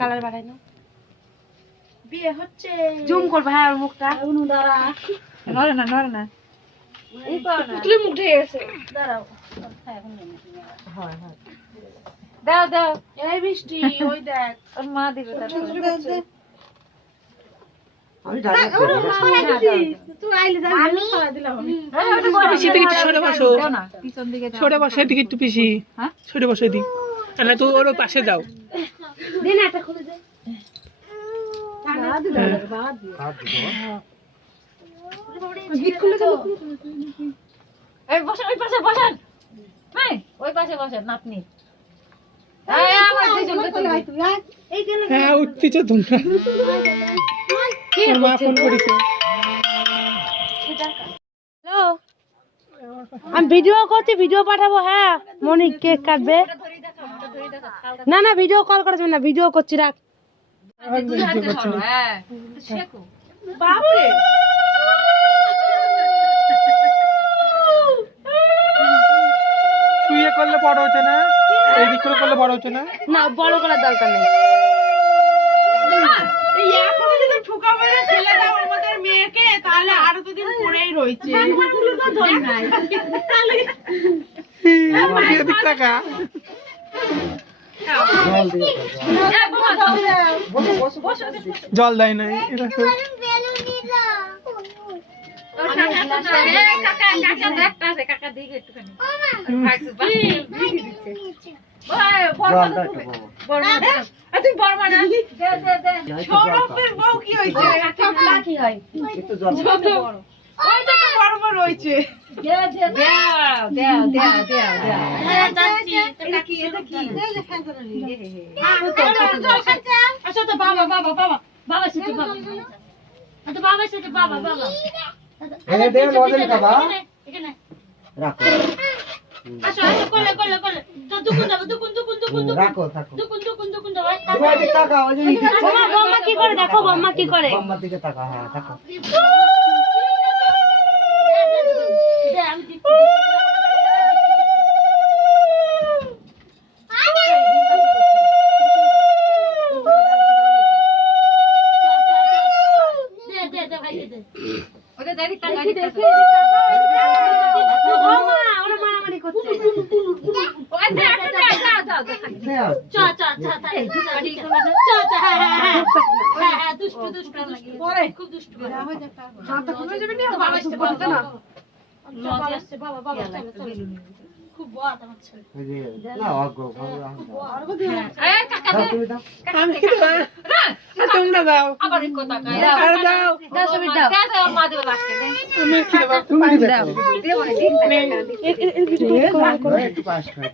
Colour বাড়াই না বিয়ে হচ্ছে জুম কর ভাই আর মুখটা নড়ে না তুই মুখ ঢেকে গেছে দাঁড়াও হয় হয় দাও এই বৃষ্টি ওই দেখ ওর মা দিবে আমি ডালা তুই আইলে যা সরা দিলাম আমি পিসি দিকে একটু সরে বসো না পিছন দিকে সরে বসো এদিকে একটু পিসি হ্যাঁ? সরে বসো এদিকে না তো ওর পাশে যাও দিন এটা খুলে দে এই বসেন ওই পাশে বসেন হ্যাঁ ওই পাশে বসেন নাতনি আমার দুইজনকে হ্যাঁ উঠতেছ তোমরা ওর মা ফোন করেছে হ্যালো আমি ভিডিও করছি ভিডিও পাঠাবো হ্যাঁ মনি কেক কাটবে না না ভিডিও কল করা যাবে না ভিডিও করছি রাখ দুই হাতে ধরো হ্যাঁ শেখো বাপরে শুয়ে করলে বড় হচ্ছে না এইদিক করে করলে বড় হচ্ছে না না বড় করার দরকার নেই এই এখনো যদি ঠুকা মেরে ফেলে দাও আমাদের মেয়েকে তাহলে আরো দুদিন পরেই রয়েছে গুলো তো ধর নাই এদিক টাকা জল দেয় নাই এটা তো কাকা দিকে একটুখানি তুই বড় মা না সৌরভের বউ কি হয়েছে কি হয় ছোট ওই তো বড় বড় রয়েছে এটা কি আচ্ছা তো বাবা বাবার সাথে বাবা দে লজেন খাবা এখানে রাখো আসো কোলে তো দুকুন রাখো থাকো দুকুন তুমি এদিকে তাকাও ওই যে বম্মা কি করে দেখো বম্মা কি করে বাম্মার দিকে তাকাও হ্যাঁ তাকাও ওটা দেখি টাকা বম্মা ওরা মারামারি করছে খুব দুষ্টু খুব বড় আমার ছেলে ওই যে না অগো তুমি দাও তোমরা দাও আবার এক কথা কয় আর দাও দাও মা দেবে লাস্টে তুমি কি দেবা তুমি দিবে একটু পাস করে